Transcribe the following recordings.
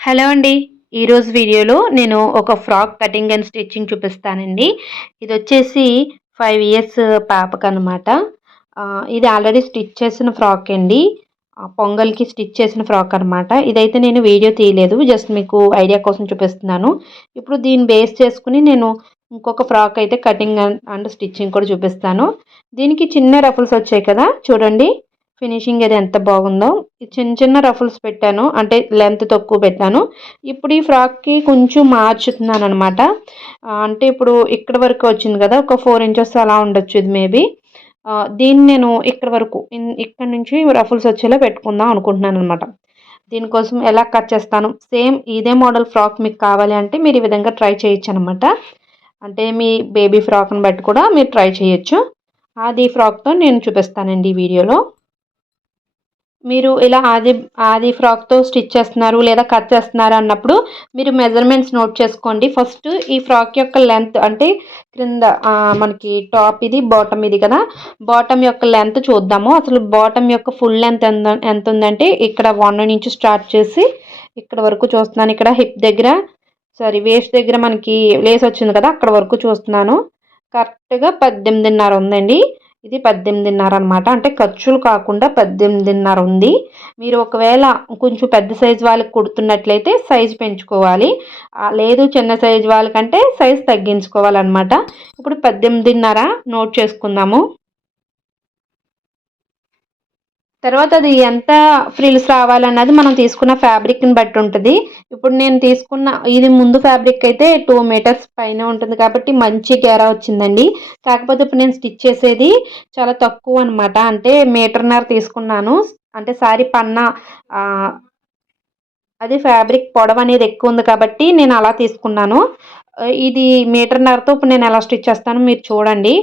Hello అండి. ఈరోజు వీడియోలో నేను ఒక ఫ్రాక్ కటింగ్ అండ్ స్టిచ్చింగ్ చూపిస్తానండి. ఇదొచ్చేసి 5 ఇయర్స్ పాపకనమాట. ఇది ఆల్రెడీ స్టిచ్ చేసిన ఫ్రాక్ అండి. పొంగల్‌కి స్టిచ్ చేసిన ఫ్రాక్ అనమాట. ఇదైతే నేను వీడియో తీయలేదు. జస్ట్ మీకు ఐడియా కోసం చూపిస్తున్నాను. ఇప్పుడు దీన్ని బేస్ చేసుకొని నేను ఇంకొక ఫ్రాక్ అయితే కటింగ్ అండ్ స్టిచ్చింగ్ కూడా చూపిస్తాను. దీనికి చిన్న రఫుల్స్ వచ్చాయి కదా! చూడండి. ఫినిషింగ్ అది ఎంత బాగుందో. చిన్న చిన్న రఫుల్స్ పెట్టాను. అంటే లెంత్ తక్కువ పెట్టాను. ఇప్పుడు ఈ ఫ్రాక్‌కి కొంచెం మార్చుతున్నాననమాట. అంటే ఇప్పుడు ఇక్కడి వరకు వచ్చింది కదా! ఒక 4 ఇంచెస్ అలా ఉండొచ్చు ఇది మేబీ. దీన్ని నేను ఇక్కడి వరకు ఇక్కడి నుంచి రఫుల్స్ వచ్చేలా పెట్టుకుందాం అనుకుంటున్నాననమాట. దీనికోసం ఎలా కట్ చేస్తాను, సేమ్ ఇదే మోడల్ ఫ్రాక్ మీకు కావాలి అంటే మీరు ఈ విధంగా ట్రై చేయొచ్చనమాట. అంటే మీ బేబీ ఫ్రాక్‌ని బట్టి కూడా మీరు ట్రై చేయొచ్చు. అది ఫ్రాక్‌తో నేను చూపిస్తానండి ఈ వీడియోలో. మీరు ఇలా ఆది ఫ్రాక్‌తో స్టిచ్ చేస్తున్నారు లేదా కట్ చేస్తున్నారు అన్నప్పుడు మీరు మెజర్‌మెంట్స్ నోట్ చేసుకోండి. ఫస్ట్ ఈ ఫ్రాక్ యొక్క లెంత్ అంటే క్రింద మనకి టాప్ ఇది, బాటమ్ ఇది కదా! బాటమ్ యొక్క లెంత్ చూద్దాము. అసలు బాటమ్ యొక్క ఫుల్ లెంత్ ఎంతుందంటే ఇక్కడ 1 నుంచి స్టార్ట్ చేసి ఇక్కడ వరకు చూస్తున్నాను. ఇక్కడ హిప్ దగ్గర వేస్ట్ దగ్గర మనకి లేస్ వచ్చింది కదా! అక్కడ వరకు చూస్తున్నాను. కరెక్ట్‌గా 18.5 ఉందండి. ఇది 18.5 అనమాట. అంటే ఖర్చులు కాకుండా 18.5 ఉంది. మీరు ఒకవేళ కొంచెం పెద్ద సైజ్ వాళ్ళకి కుడుతున్నట్లయితే సైజ్ పెంచుకోవాలి. లేదు చిన్న సైజ్ వాళ్ళకంటే సైజ్ తగ్గించుకోవాలనమాట. ఇప్పుడు 18.5 నోట్ చేసుకుందాము. తర్వాత అది ఎంత ఫ్రిల్స్ రావాలన్నది మనం తీసుకున్న ఫ్యాబ్రిక్‌ని బట్టి ఉంటది. ఇప్పుడు నేను తీసుకున్న ఇది ముందు ఫ్యాబ్రిక్ అయితే 2 మీటర్స్ పైనే ఉంటుంది కాబట్టి మంచి గేరా వచ్చిందండి. కాకపోతే ఇప్పుడు నేను స్టిచ్ చేసేది చాలా తక్కువనమాట. అంటే మీటర్‌న్నర తీసుకున్నాను. అంటే సారీ పన్నా ఆహ్, అది ఫ్యాబ్రిక్ పొడవనేది ఎక్కువుంది కాబట్టి నేను అలా తీసుకున్నాను. ఇది మీటర్‌న్నరతో ఇప్పుడు నేను ఎలా స్టిచ్ చేస్తానో మీరు చూడండి.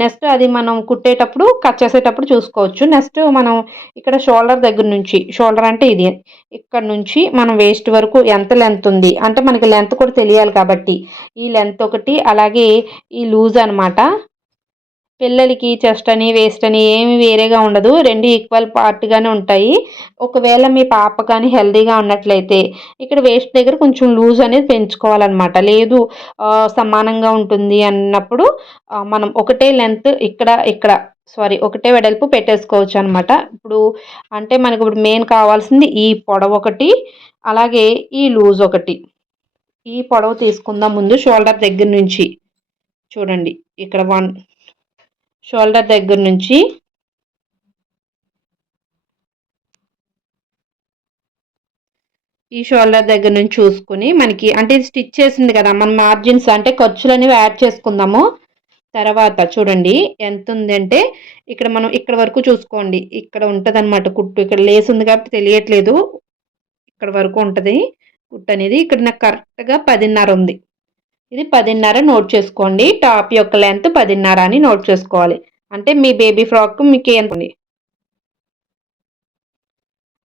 నెక్స్ట్ అది మనం కుట్టేటప్పుడు, కట్ చేసేటప్పుడు చూసుకోవచ్చు. నెక్స్ట్ మనం ఇక్కడ షోల్డర్ దగ్గర నుంచి, షోల్డర్ అంటే ఇది. ఇక్కడ నుంచి మనం వేస్ట్ వరకు ఎంత లెంత్ ఉంది. అంటే మనకి లెంత్ కూడా తెలియాలి కాబట్టి, ఈ లెంత్ ఒకటి, అలాగే ఈ లూజ్ అనమాట. పిల్లలకి చెస్ట్ అని, వేస్ట్ అని ఏమి వేరేగా ఉండదు. 2 ఈక్వల్ పార్ట్‌గానే ఉంటాయి. ఒకవేళ మీ పాప కానీ హెల్తీగా ఉన్నట్లయితే ఇక్కడ వేస్ట్ దగ్గర కొంచెం లూజ్ అనేది పెంచుకోవాలనమాట. లేదు సమానంగా ఉంటుంది అన్నప్పుడు మనం ఒకటే లెంత్ ఒకటే వెడల్పు పెట్టేసుకోవచ్చనమాట. ఇప్పుడు అంటే మనకిప్పుడు మెయిన్ కావాల్సింది ఈ పొడవొకటి, అలాగే ఈ లూజ్ ఒకటి. ఈ పొడవు తీసుకుందాం ముందు షోల్డర్ దగ్గర నుంచి. చూడండి ఇక్కడ షోల్డర్ దగ్గర నుంచి ఈ షోల్డర్ దగ్గర నుంచి చూసుకొని మనకి అంటే ఇది స్టిచ్ చేసింది కదా! మన మార్జిన్స్ అంటే ఖర్చులనేవి యాడ్ చేసుకుందాము. తర్వాత చూడండి ఎంతుందంటే ఇక్కడ మనం ఇక్కడ వరకు చూసుకోండి. ఇక్కడ ఉంటదనమాట కుట్టు. ఇక్కడ లేస్ ఉంది కాబట్టి తెలియట్లేదు. ఇక్కడ వరకు ఉంటది కుట్టనేది. ఇక్కడ నాకు కరెక్ట్‌గా 10.5 ఉంది. ఇది 10.5 నోట్ చేసుకోండి. టాప్ యొక్క లెంత్ 10.5 అని నోట్ చేసుకోవాలి. అంటే మీ బేబీ ఫ్రాక్ మీకు ఎంత ఉంది.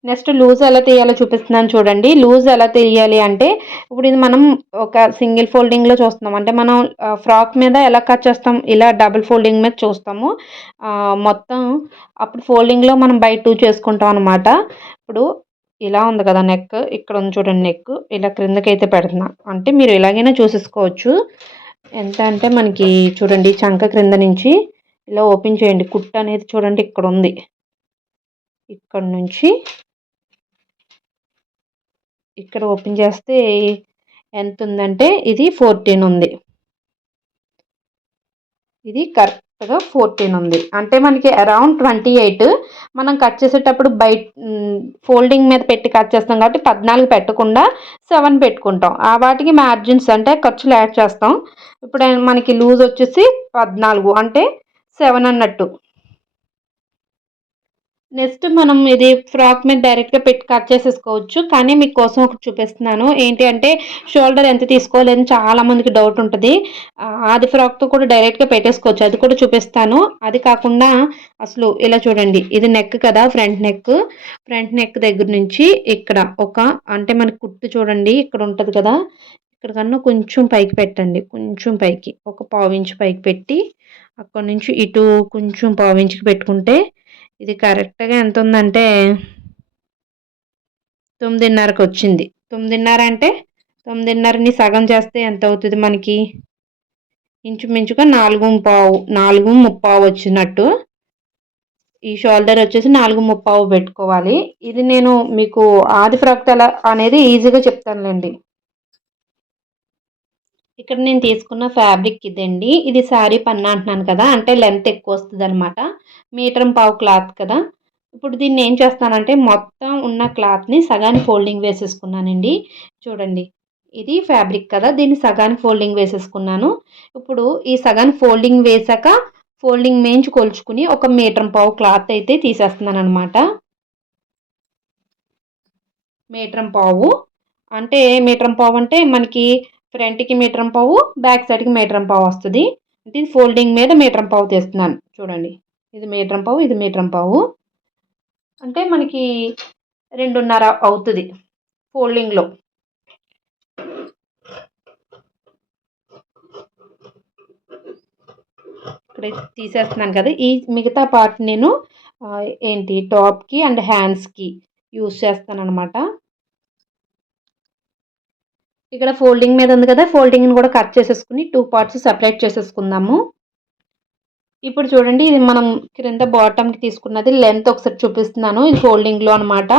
నెక్స్ట్ లూజ్ ఎలా తీయాలో చూపిస్తున్నాను చూడండి. లూజ్ ఎలా తీయాలి అంటే, ఇప్పుడు ఇది మనం ఒక సింగిల్ ఫోల్డింగ్‌లో చూస్తున్నాం. అంటే మనం ఫ్రాక్ మీద ఎలా కట్ చేస్తాం, ఇలా డబుల్ ఫోల్డింగ్ మీద చూస్తాము. మొత్తం అప్పుడు ఫోల్డింగ్‌లో మనం బై 2 చేసుకుంటాం అనమాట. ఇప్పుడు ఇలా ఉంది కదా నెక్, ఇక్కడ ఉంది చూడండి నెక్. ఇలా క్రిందకైతే పెడుతున్నా. అంటే మీరు ఎలాగైనా చూసేసుకోవచ్చు. ఎంత అంటే మనకి చూడండి చంక క్రింద నుంచి ఇలా ఓపెన్ చేయండి. కుట్టు అనేది చూడండి ఇక్కడుంది. ఇక్కడ నుంచి ఇక్కడ ఓపెన్ చేస్తే ఎంతుందంటే ఇది 14 ఉంది. ఇది కరెక్ట్‌గా 14 ఉంది. అంటే మనకి అరౌండ్ 28 మనం కట్ చేసేటప్పుడు ఫోల్డింగ్ మీద పెట్టి కట్ చేస్తాం కాబట్టి 14 పెట్టకుండా 7 పెట్టుకుంటాం. వాటికి మార్జిన్స్ అంటే ఖర్చులు యాడ్ చేస్తాం. ఇప్పుడు మనకి లూజ్ వచ్చేసి 14 అంటే 7 అన్నట్టు. నెక్స్ట్ మనం ఇది ఫ్రాక్ మీద డైరెక్ట్‌గా పెట్టి కట్ చేసేసుకోవచ్చు. కానీ మీకోసం ఒకటి చూపిస్తున్నాను. ఏంటి అంటే షోల్డర్ ఎంత తీసుకోవాలని చాలా మందికి డౌట్ ఉంటది. ఆది ఫ్రాక్‌తో కూడా డైరెక్ట్‌గా పెట్టేసుకోవచ్చు. అది కూడా చూపిస్తాను. అది కాకుండా అసలు ఇలా చూడండి. ఇది నెక్ కదా! Front neck. ఫ్రంట్ నెక్ దగ్గర నుంచి ఇక్కడ అంటే మనకి కుట్టు చూడండి ఇక్కడ ఉంటది కదా! ఇక్కడ కన్నా కొంచెం పైకి పెట్టండి. కొంచెం పైకి. ఒక పావించు పైకి పెట్టి అక్కడి నుంచి ఇటు కొంచెం పావించుకి పెట్టుకుంటే ఇది కరెక్ట్‌గా ఎంతుందంటే 9:30కి వచ్చింది. 9:30 అంటే 9:30ని సగం చేస్తే ఎంత అవుతుంది మనకి? ఇంచుమించుగా 4:15, 4:35 వచ్చినట్టు. ఈ షోల్డర్ వచ్చేసి 4:35 పెట్టుకోవాలి. ఇది నేను మీకు ఆది ఫ్రాక్ ఎలా అనేది ఈజీగా చెప్తానులేండి. ఇక్కడ నేను తీసుకున్న ఫ్యాబ్రిక్ ఇదండి. ఇది శారీ పన్నా అంటున్నాను కదా! అంటే లెంత్ ఎక్కువ వస్తదనమాట. 1.25 క్లాత్ కదా! ఇప్పుడు దీన్ని ఏం చేస్తానంటే మొత్తం ఉన్న క్లాత్‌ని సగానికి ఫోల్డింగ్ వేసేసుకున్నానండి. చూడండి. ఇది ఫ్యాబ్రిక్ కదా! దీన్ని సగానికి ఫోల్డింగ్ వేసేసుకున్నాను. ఇప్పుడు ఈ సగానికి ఫోల్డింగ్ వేశాక ఫోల్డింగ్ మేంచి కొలుచుకుని ఒక 1.25 క్లాత్ అయితే తీసేస్తున్నాననమాట. 1.25 అంటే 1.25 అంటే మనకి ఫ్రంట్‌కి 1.25, బ్యాక్ సైడ్‌కి 1.25 వస్తది. అంటే ఇది ఫోల్డింగ్ మీద 1.25 తీస్తున్నాను. చూడండి. ఇది 1.25, ఇది 1.25 అంటే మనకి 2:30 అవుతది ఫోల్డింగ్‌లో. ఇక్కడైతే తీసేస్తున్నాను కదా! ఈ మిగతా పార్ట్ నేను టాప్‌కి అండ్ హ్యాండ్స్‌కి యూజ్ చేస్తాననమాట. ఇక్కడ ఫోల్డింగ్ మీద ఉంది కదా! ఫోల్డింగ్‌ని కూడా కట్ చేసేసుకొని 2 పార్ట్స్ సెపరేట్ చేసేసుకుందాము. ఇప్పుడు చూడండి ఇది మనం క్రింద బాటమ్‌కి తీసుకున్నది లెంత్ ఒకసారి చూపిస్తున్నాను. ఇది ఫోల్డింగ్‌లో అనమాట.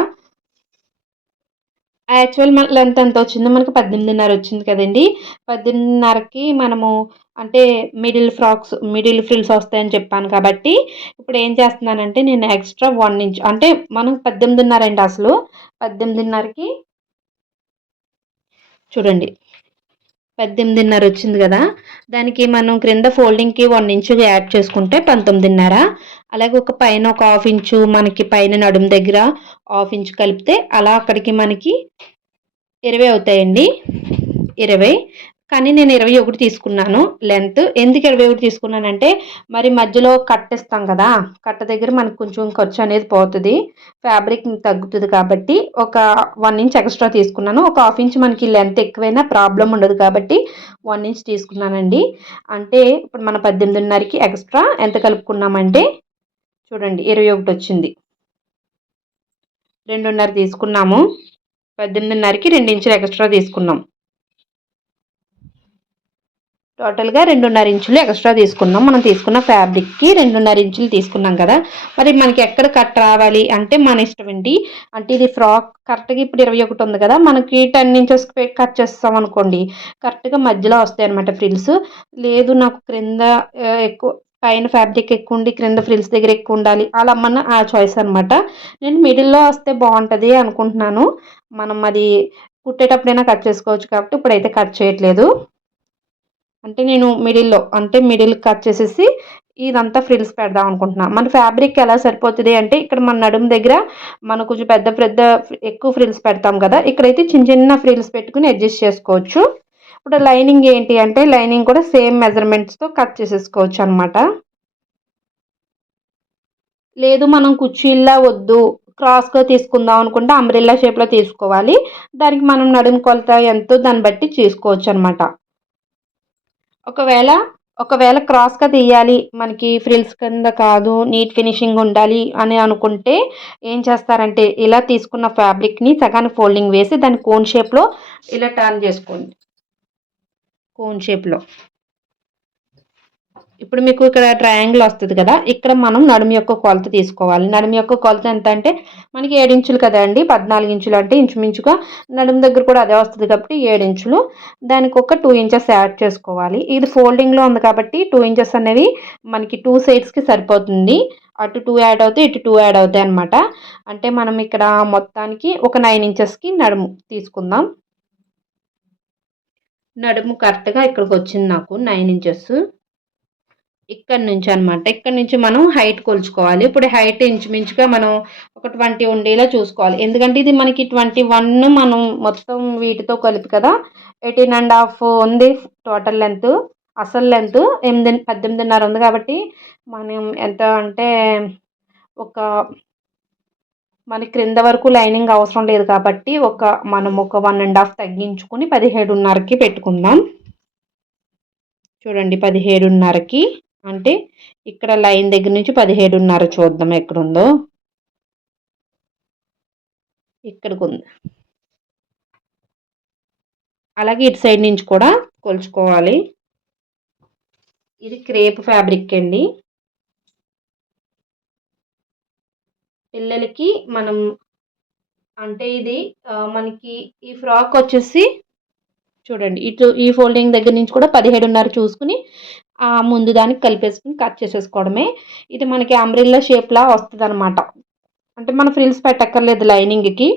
యాక్చువల్ మన లెంత్ ఎంత వచ్చిందో మనకి 18:30 వచ్చింది కదండీ! 18:30కి మనము అంటే మిడిల్ ఫ్రిల్స్ వస్తాయని చెప్పాను కాబట్టి, ఇప్పుడు ఏం చేస్తున్నానంటే నేను ఎక్స్‌ట్రా 1 ఇంచ్ అంటే మనం 18:30 అండి అసలు. 18:30కి చూడండి. 18:30 వచ్చింది గదా! దానికి మనం క్రింద ఫోల్డింగ్‌కి 1 ఇంచ్ యాడ్ చేసుకుంటే 19:30. అలాగే ఒక హాఫ్ ఇంచు మనకి పైన నడుము దగ్గర హాఫ్ ఇంచ్ కలిపితే అలా అక్కడికి మనకి 20 అవుతాయండి. 20 కానీ నేను 21 తీసుకున్నాను లెంత్. ఎందుకు 21 తీసుకున్నానంటే మరి మధ్యలో కట్ ఇస్తాం కదా! కట్ట దగ్గర మనకు కొంచెం ఖర్చు అనేది పోతది. ఫ్యాబ్రిక్ తగ్గుతది కాబట్టి ఒక 1 ఇంచ్ ఎక్స్‌ట్రా తీసుకున్నాను. ఒక హాఫ్ ఇంచ్ మనకి లెంత్ ఎక్కువైనా ప్రాబ్లమ్ ఉండదు కాబట్టి 1 ఇంచ్ తీసుకున్నానండి. అంటే ఇప్పుడు మన 18:30కి ఎక్స్‌ట్రా ఎంత కలుపుకున్నామంటే చూడండి 21 వచ్చింది. 2:30 తీసుకున్నాము. 18:30కి 2 ఇంచులు ఎక్స్‌ట్రా తీసుకున్నాం. టోటల్‌గా 2:30 ఇంచులు ఎక్స్‌ట్రా తీసుకున్నాం. మనం తీసుకున్న ఫ్యాబ్రిక్‌కి 2:30 ఇంచులు తీసుకున్నాం కదా! మరి మనకి ఎక్కడ కట్ రావాలి అంటే మన ఇష్టమండి. అంటే ఇది ఫ్రాక్ కరెక్ట్‌గా ఇప్పుడు 21 ఉంది కదా! మనకి 10 ఇంచెస్‌కి కట్ చేసేసామనుకోండి, కరెక్ట్‌గా మధ్యలో వస్తాయన్నమాట ఫ్రిల్స్. లేదు నాకు క్రింద ఎక్కువ పైన ఫ్యాబ్రిక్ ఎక్కువుండి, క్రింద ఫ్రిల్స్ దగ్గర ఎక్కువుండాలి. అలా మన ఆ చాయిస్ అనమాట. నేను మిడిల్‌లో వస్తే బావుంటది అనుకుంటున్నాను. మనం అది కుట్టేటప్పుడైనా కట్ చేసుకోవచ్చు కాబట్టి ఇప్పుడైతే కట్ చేయట్లేదు. అంటే నేను మిడిల్ కట్ చేసేసి ఇదంతా ఫ్రిల్స్ పెడదాం అనుకుంటున్నా. మన ఫ్యాబ్రిక్ ఎలా సరిపోతది అంటే ఇక్కడ మన నడుము దగ్గర మనం కొంచెం పెద్ద పెద్ద ఎక్కువ ఫ్రిల్స్ పెడతాం కదా! ఇక్కడైతే చిన్న చిన్న ఫ్రిల్స్ పెట్టుకొని అడ్జస్ట్ చేసుకోవచ్చు. ఇప్పుడు లైనింగ్ ఏంటి అంటే లైనింగ్ కూడా సేమ్ మెజర్‌మెంట్స్‌తో కట్ చేసేసుకోవచ్చనమాట. లేదు మనం కుర్చీల్లా వద్దు, క్రాస్‌గా తీసుకుందాం అనుకుంటే అంబ్రెల్లా షేప్‌లో తీసుకోవాలి. దానికి మనం నడుము కొలత ఎంతో దాన్ని బట్టి చేసుకోవచ్చనమాట. ఒకవేళ, ఒకవేళ క్రాస్‌గా తీయాలి. మనకి ఫ్రిల్స్ కింద కాదు, నీట్ ఫినిషింగ్ ఉండాలి అని అనుకుంటే ఏం చేస్తారంటే, ఇలా తీసుకున్న ఫ్యాబ్రిక్‌ని సగానికి ఫోల్డింగ్ వేసి దాన్ని కోన్ షేప్‌లో ఇలా టర్న్ చేసుకోండి. కోన్ షేప్‌లో. ఇప్పుడు మీకు ఇక్కడ ట్రయాంగిల్ వస్తది కదా! ఇక్కడ మనం నడుము యొక్క కొలత తీసుకోవాలి. నడుము యొక్క కొలత ఎంత అంటే మనకి 7 ఇంచులు కదండీ! 14 ఇంచులు అంటే ఇంచుమించుగా నడుము దగ్గర కూడా అదే వస్తది కాబట్టి 7 ఇంచులు. దానికి ఒక 2 ఇంచెస్ యాడ్ చేసుకోవాలి. ఇది ఫోల్డింగ్‌లో ఉంది కాబట్టి 2 ఇంచెస్ అనేవి మనకి 2 సైడ్స్‌కి సరిపోతుంది. అటు 2 యాడ్ అవుతాయి. ఇటు 2 యాడ్ అవుతాయన్నమాట. అంటే మనం ఇక్కడ మొత్తానికి ఒక 9 ఇంచెస్‌కి నడుము తీసుకుందాం. నడుము కరెక్ట్‌గా ఇక్కడికొచ్చింది నాకు 9 ఇంచెస్. ఇక్కడి నుంచనమాట. ఇక్కడి నుంచి మనం హైట్ కొలుచుకోవాలి. ఇప్పుడు హైట్ ఇంచుమించుగా మనం ఒక 20 ఉండేలా చూసుకోవాలి. ఎందుకంటే ఇది మనకి 21 మనం మొత్తం వీటితో కలిపి కదా! 18 ½ ఉంది టోటల్ లెంత్. అసలు లెంత్ 18:30 ఉంది కాబట్టి మనం ఎంత అంటే ఒక మన క్రింద వరకు లైనింగ్ అవసరం లేదు కాబట్టి మనం ఒక 1 ½ తగ్గించుకొని 17:30కి పెట్టుకుందాం. చూడండి 17:30కి అంటే ఇక్కడ లైన్ దగ్గర నుంచి 17:30 చూద్దాం ఎక్కడుందో. ఇక్కడికి ఉంది. అలాగే ఇటు సైడ్ నుంచి కూడా కొలుచుకోవాలి. ఇది క్రేప్ ఫ్యాబ్రిక్ అండి. పిల్లలకి మనం అంటే ఇది మనకి ఈ ఫ్రాక్ వచ్చేసి చూడండి ఇటు ఈ ఫోల్డింగ్ దగ్గర నుంచి కూడా 17.5 చూసుకుని ముందు దానికి కలిపేసుకుని కట్ చేసేసుకోవడమే. ఇది మనకి అంబ్రెల్లా షేప్లా వస్తుందన్నమాట. అంటే మనం ఫ్రిల్స్ పెట్టక్కర్లేదు లైనింగ్కి.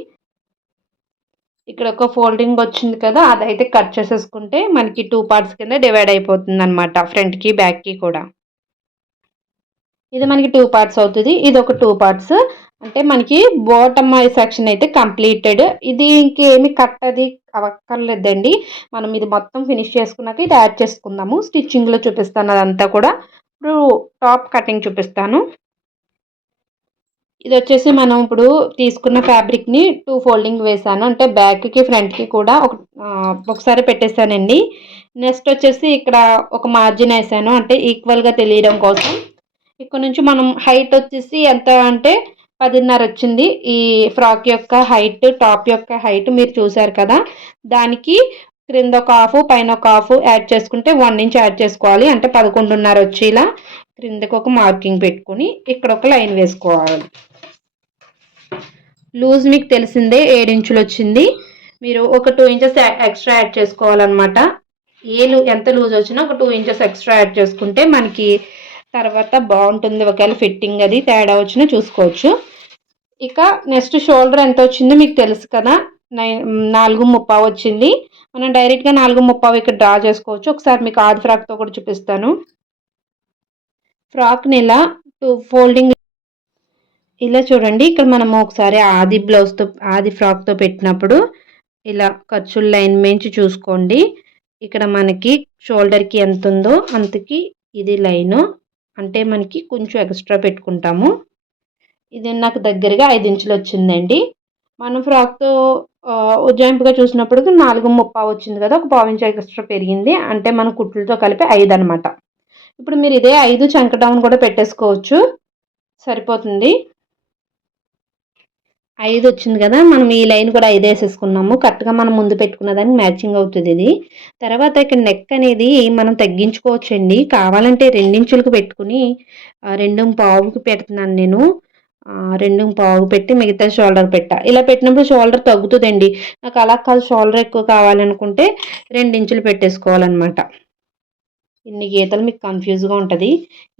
ఇక్కడ ఒక ఫోల్డింగ్ వచ్చింది కదా, అదైతే కట్ చేసేసుకుంటే మనకి 2 పార్ట్స్ కింద డివైడ్ అయిపోతుంది అనమాట, ఫ్రంట్కి బ్యాక్కి కూడా. ఇది మనకి 2 పార్ట్స్ అవుతుంది. ఇది ఒక 2 పార్ట్స్. అంటే మనకి బాటమ్ సెక్షన్ అయితే కంప్లీటెడ్. ఇది ఇంకేమి కట్ అది అవ్వక్కర్లేదండి. మనం ఇది మొత్తం ఫినిష్ చేసుకున్నాక ఇది యాడ్ చేసుకుందాము. స్టిచ్చింగ్లో చూపిస్తాను అదంతా కూడా. ఇప్పుడు టాప్ కటింగ్ చూపిస్తాను. ఇది వచ్చేసి మనం ఇప్పుడు తీసుకున్న ఫ్యాబ్రిక్ని 2 ఫోల్డింగ్ వేసాను. అంటే బ్యాక్కి ఫ్రంట్కి కూడా ఒకసారి పెట్టేశానండి. నెక్స్ట్ వచ్చేసి ఇక్కడ ఒక మార్జిన్ వేసాను, అంటే ఈక్వల్గా తెలియడం కోసం. ఇక్కడ నుంచి మనం హైట్ వచ్చేసి ఎంత అంటే 10.5 వచ్చింది. ఈ ఫ్రాక్ యొక్క హైట్, టాప్ యొక్క హైట్ మీరు చూసారు కదా, దానికి క్రింద ఒక హాఫ్ పైన ఒక హాఫ్ యాడ్ చేసుకుంటే 1 ఇంచ్ యాడ్ చేసుకోవాలి. అంటే 11.5 వచ్చి ఇలా క్రిందకు ఒక మార్కింగ్ పెట్టుకుని ఇక్కడ ఒక లైన్ వేసుకోవాలి. లూజ్ మీకు తెలిసిందే 7 ఇంచులు వచ్చింది. మీరు ఒక 2 ఇంచెస్ ఎక్స్ట్రా యాడ్ చేసుకోవాలన్నమాట. ఎంత లూజ్ వచ్చినా ఒక 2 ఇంచెస్ ఎక్స్ట్రా యాడ్ చేసుకుంటే మనకి తర్వాత బాగుంటుంది. ఒకవేళ ఫిట్టింగ్ అది తేడా వచ్చినా చూసుకోవచ్చు. ఇక నెక్స్ట్ షోల్డర్ ఎంత వచ్చిందో మీకు తెలుసు కదా, 4.35 వచ్చింది. మనం డైరెక్ట్గా 4.35 ఇక్కడ డ్రా చేసుకోవచ్చు. ఒకసారి మీకు ఆది ఫ్రాక్తో కూడా చూపిస్తాను. ఫ్రాక్ని ఇలా 2 ఫోల్డింగ్ ఇలా చూడండి. ఇక్కడ మనము ఒకసారి ఆది ఫ్రాక్తో పెట్టినప్పుడు ఇలా ఖర్చుల లైన్ మించి చూసుకోండి. ఇక్కడ మనకి షోల్డర్కి ఎంత ఉందో అంతకి ఇది లైను, అంటే మనకి కొంచెం ఎక్స్ట్రా పెట్టుకుంటాము. ఇది నాకు దగ్గరగా 5 ఇంచులు వచ్చిందండి. మనం ఫ్రాక్తో ఉజ్జాయింపుగా చూసినప్పుడు 4.35 వచ్చింది కదా, ఒక 1/4 ఇంచ్ ఎక్స్ట్రా పెరిగింది. అంటే మన కుట్లతో కలిపి 5 అనమాట. ఇప్పుడు మీరు ఇదే 5 చంక డౌన్ కూడా పెట్టేసుకోవచ్చు, సరిపోతుంది. 5 వచ్చింది కదా, మనం ఈ లైన్ కూడా 5 వేసేసుకున్నాము. కరెక్ట్గా మనం ముందు పెట్టుకున్న దానికి మ్యాచింగ్ అవుతుంది ఇది. తర్వాత ఇక్కడ నెక్ అనేది మనం తగ్గించుకోవచ్చండి. కావాలంటే 2 ఇంచులకు పెట్టుకుని 2.5కి పెడుతున్నాను నేను. 2.5 పెట్టి మిగతా షోల్డర్ పెట్టా. ఇలా పెట్టినప్పుడు షోల్డర్ తగ్గుతుందండి. నాకు అలా కాదు, షోల్డర్ ఎక్కువ కావాలనుకుంటే 2 ఇంచులు పెట్టేసుకోవాలన్నమాట. ఇన్ని గీతలు మీకు కన్ఫ్యూజ్గా ఉంటుంది.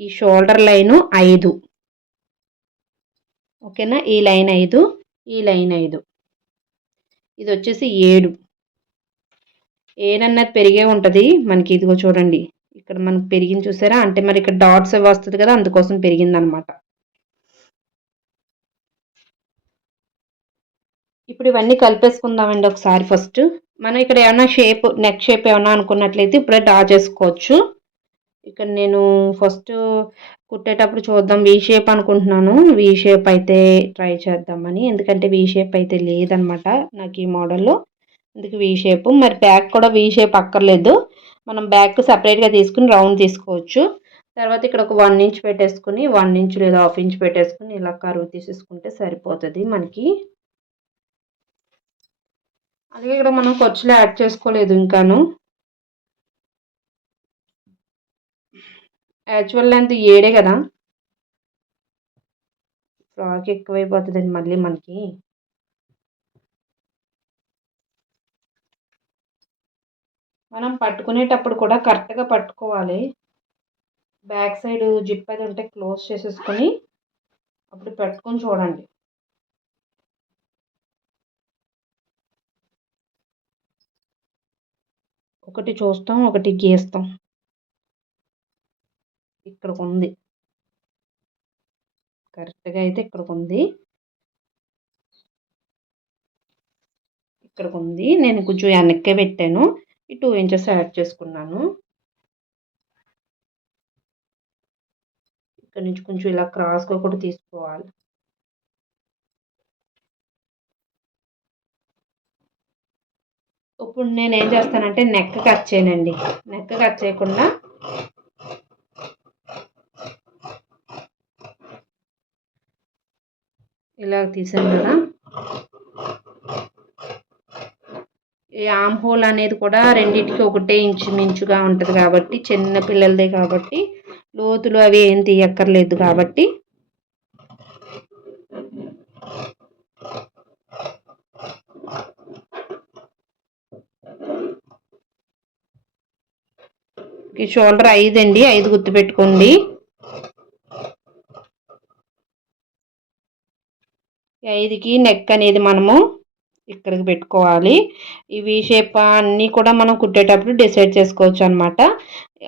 ఈ షోల్డర్ లైను 5, ఓకేనా. ఈ లైన్ 5, ఈ లైన్ 5, ఇది వచ్చేసి 7. అన్నది పెరిగే ఉంటుంది మనకి. ఇదిగో చూడండి, ఇక్కడ మనకు పెరిగింది చూసారా, అంటే మరి ఇక్కడ డాట్స్ వస్తుంది కదా, అందుకోసం పెరిగిందనమాట. ఇప్పుడు ఇవన్నీ కలిపేసుకుందామండి ఒకసారి. ఫస్ట్ మనం ఇక్కడ ఏమన్నా నెక్ షేప్ ఏమన్నా అనుకున్నట్లయితే ఇప్పుడే డ్రా చేసుకోవచ్చు. ఇక్కడ నేను ఫస్ట్ కుట్టేటప్పుడు చూద్దాం, వీ షేప్ అనుకుంటున్నాను. వీ షేప్ అయితే ట్రై చేద్దామని, ఎందుకంటే వీ షేప్ అయితే లేదనమాట నాకు ఈ మోడల్లో. అందుకు వీ షేప్. మరి బ్యాక్ కూడా వీ షేప్ అక్కర్లేదు, మనం బ్యాక్ సపరేట్గా తీసుకుని రౌండ్ తీసుకోవచ్చు. తర్వాత ఇక్కడ ఒక 1 ఇంచ్ పెట్టేసుకుని 1 ఇంచ్ లేదా 1/2 ఇంచ్ పెట్టేసుకుని ఇలా కరువు తీసేసుకుంటే సరిపోతుంది మనకి. అలాగే ఇక్కడ మనం ఖర్చులు యాడ్ చేసుకోలేదు ఇంకాను. యాక్చువల్ లెంత్ 7 కదా, ఫ్రాక్ ఎక్కువైపోతుందండి మళ్ళీ మనకి. మనం పట్టుకునేటప్పుడు కూడా కరెక్ట్గా పట్టుకోవాలి. బ్యాక్ సైడ్ జిప్ అది ఉంటే క్లోజ్ చేసేసుకొని అప్పుడు పెట్టుకొని చూడండి. ఒకటి చూస్తాం, ఒకటి గీస్తాం. ఇక్కడికి ఉంది కరెక్ట్గా, అయితే ఇక్కడికి ఉంది, ఇక్కడికి ఉంది. నేను కొంచెం వెనక్కే పెట్టాను. ఈ 2 ఇంచెస్ యాడ్ చేసుకున్నాను. ఇక్కడ నుంచి కొంచెం ఇలా క్రాస్గా కూడా తీసుకోవాలి. ఇప్పుడు నేను ఏం చేస్తానంటే నెక్ కట్ చేయనండి. నెక్ కట్ చేయకుండా ఇలా తీసాను కదా, ఈ ఆమ్ హోల్ అనేది కూడా రెండింటికి ఒకటే ఇంచుమించుగా ఉంటుంది కాబట్టి చిన్న పిల్లలదే కాబట్టి లోతులు అవి ఏం తీయక్కర్లేదు కాబట్టి ఈ షోల్డర్ 5 అండి, 5 గుర్తుపెట్టుకోండి. 5కి నెక్ అనేది మనము ఇక్కడికి పెట్టుకోవాలి. ఈ వి షేప్ అన్నీ కూడా మనం కుట్టేటప్పుడు డిసైడ్ చేసుకోవచ్చు అనమాట.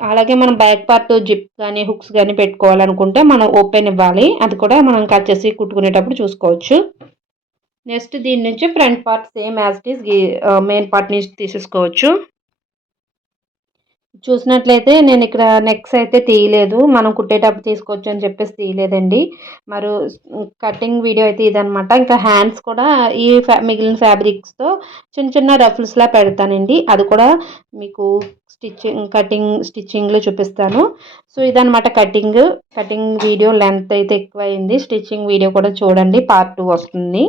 అలాగే మనం బ్యాక్ పార్ట్ జిప్ కానీ హుక్స్ కానీ పెట్టుకోవాలనుకుంటే మనం ఓపెన్ ఇవ్వాలి. అది కూడా మనం కట్ చేసి కుట్టుకునేటప్పుడు చూసుకోవచ్చు. నెక్స్ట్ దీని నుంచి front part same as it is main part నుంచి తీసేసుకోవచ్చు. చూసినట్లయితే నేను ఇక్కడ నెక్స్ అయితే తీయలేదు. మనం కుట్టేటప్పుడు తీసుకోవచ్చు అని చెప్పేసి తీయలేదండి. మరి కటింగ్ వీడియో అయితే ఇదనమాట. ఇంకా హ్యాండ్స్ కూడా ఈ మిగిలిన ఫ్యాబ్రిక్స్తో చిన్న చిన్న రఫుల్స్లా పెడతానండి. అది కూడా మీకు స్టిచ్చింగ్లో చూపిస్తాను. సో ఇదనమాట కటింగ్ వీడియో లెంత్ అయితే ఎక్కువైంది. స్టిచ్చింగ్ వీడియో కూడా చూడండి, పార్ట్ 2 వస్తుంది.